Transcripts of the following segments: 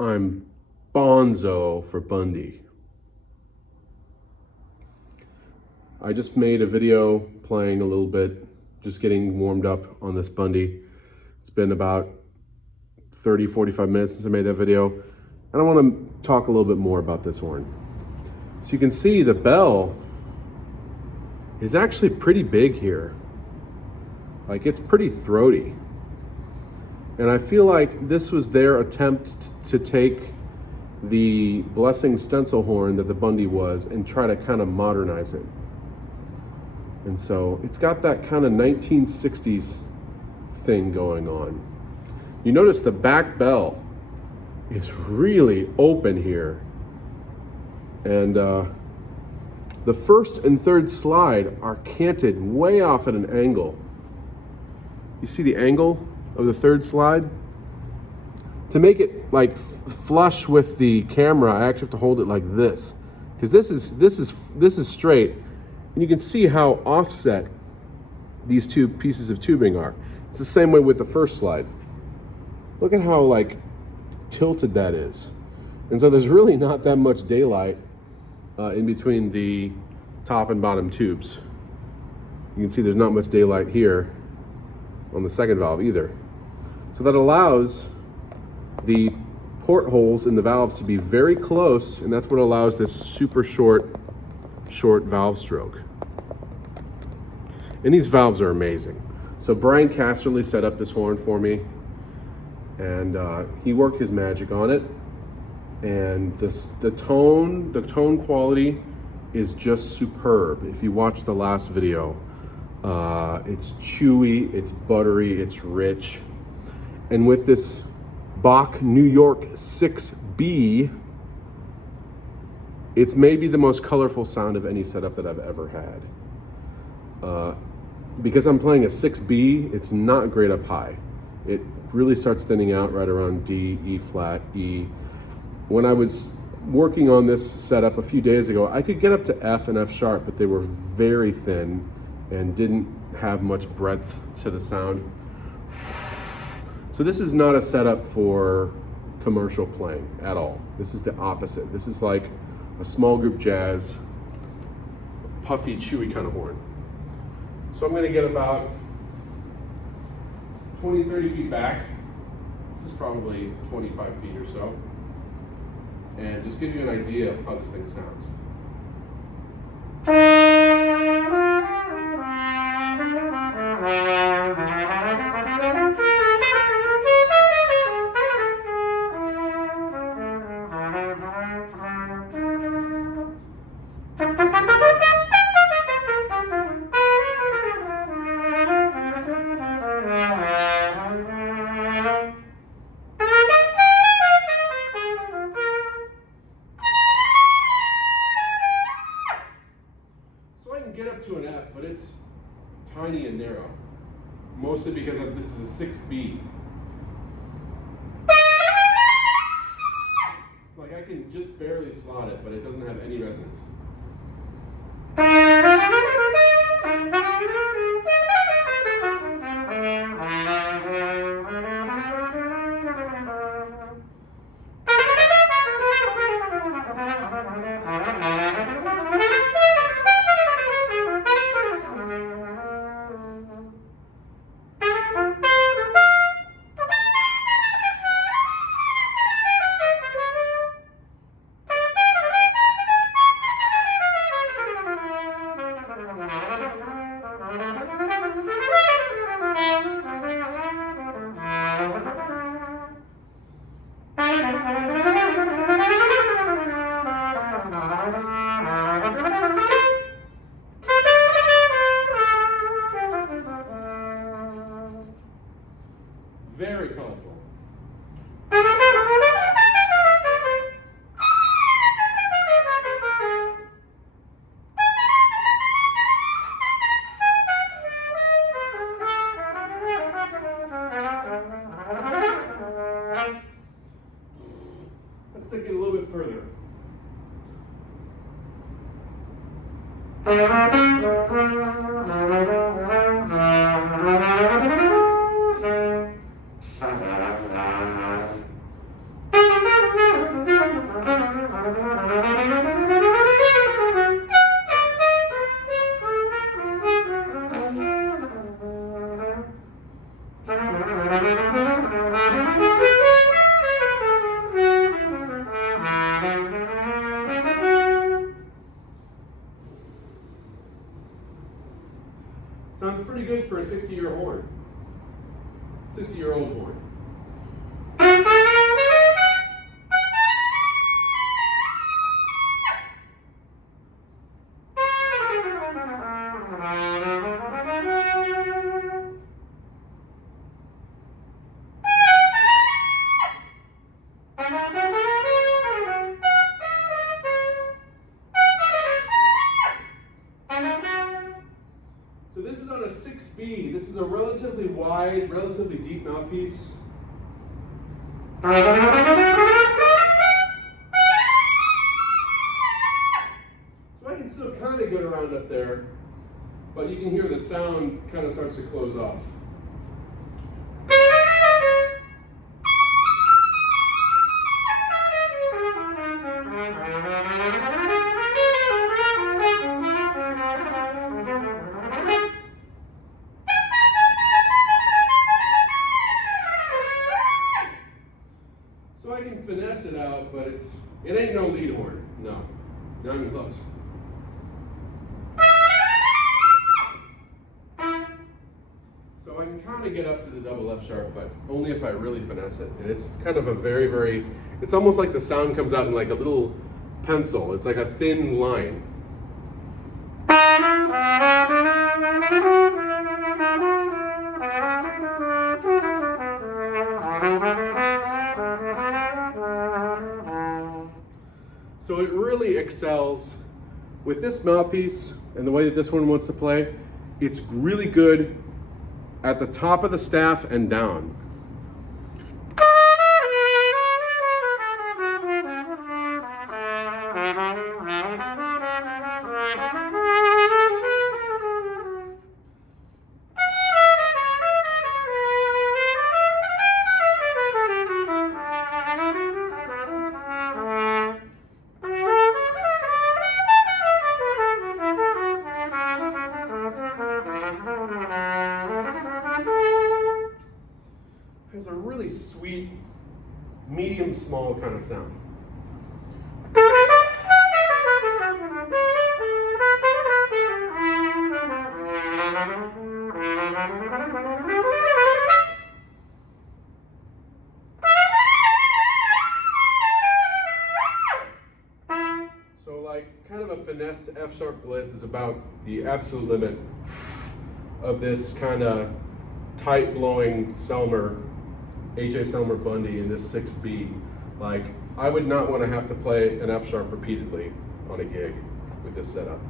I'm Bonzo for Bundy. I just made a video playing a little bit, just getting warmed up on this Bundy. It's been about 30, 45 minutes since I made that video. And I want to talk a little bit more about this horn. So you can see the bell is actually pretty big here. Like, it's pretty throaty. And I feel like this was their attempt to take the Blessing stencil horn that the Bundy was and try to kind of modernize it. And so it's got that kind of 1960s thing going on. You notice the back bell is really open here. And the first and third slide are canted way off at an angle. You see the angle of the third slide? To make it like flush with the camera, I actually have to hold it like this, because this is straight, and you can see how offset these two pieces of tubing are. It's the same way with the first slide. Look at how like tilted that is, and so there's really not that much daylight in between the top and bottom tubes. You can see there's not much daylight here on the second valve either. So that allows the portholes in the valves to be very close, and that's what allows this super short valve stroke. And these valves are amazing. So Brian Casterly set up this horn for me, and he worked his magic on it. And the tone quality is just superb. If you watch the last video, it's chewy, it's buttery, it's rich. And with this Bach New York 6B, it's maybe the most colorful sound of any setup that I've ever had. Because I'm playing a 6B, it's not great up high. It really starts thinning out right around D, E flat, E. When I was working on this setup a few days ago, I could get up to F and F sharp, but they were very thin and didn't have much breadth to the sound. So this is not a setup for commercial playing at all. This is the opposite. This is like a small group jazz, puffy, chewy kind of horn. So I'm gonna get about 20, 30 feet back. This is probably 25 feet or so. And just give you an idea of how this thing sounds. Get up to an F, but it's tiny and narrow, mostly because this is a 6B. Like, I can just barely slot it, but it doesn't have any resonance. Very colorful. Let's take it a little bit further. Sounds pretty good for a 60-year horn. 60-year-old horn. So this is on a 6B. This is a relatively wide, relatively deep mouthpiece. So I can still kind of get around up there, but you can hear the sound kind of starts to close off. So I can finesse it out, but it ain't no lead horn. No, not even close. So I can kind of get up to the double F sharp, but only if I really finesse it. And it's kind of a very, it's almost like the sound comes out in like a little pencil. It's like a thin line. So it really excels with this mouthpiece and the way that this one wants to play. It's really good at the top of the staff and down. Has a really sweet, medium small kind of sound. So like kind of a finesse F sharp bliss is about the absolute limit of this kind of tight blowing Selmer, H.A. Selmer Bundy in this 6B. Like, I would not want to have to play an F sharp repeatedly on a gig with this setup.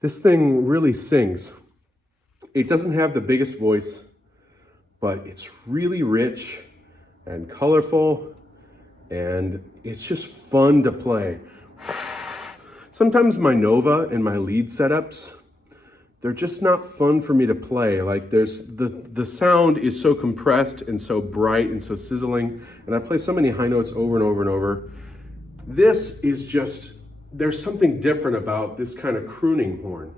This thing really sings. It doesn't have the biggest voice, but it's really rich and colorful, and it's just fun to play. Sometimes my Nova and my lead setups, they're just not fun for me to play. Like the sound is so compressed and so bright and so sizzling, and I play so many high notes over and over and over. This is just, there's something different about this kind of crooning horn.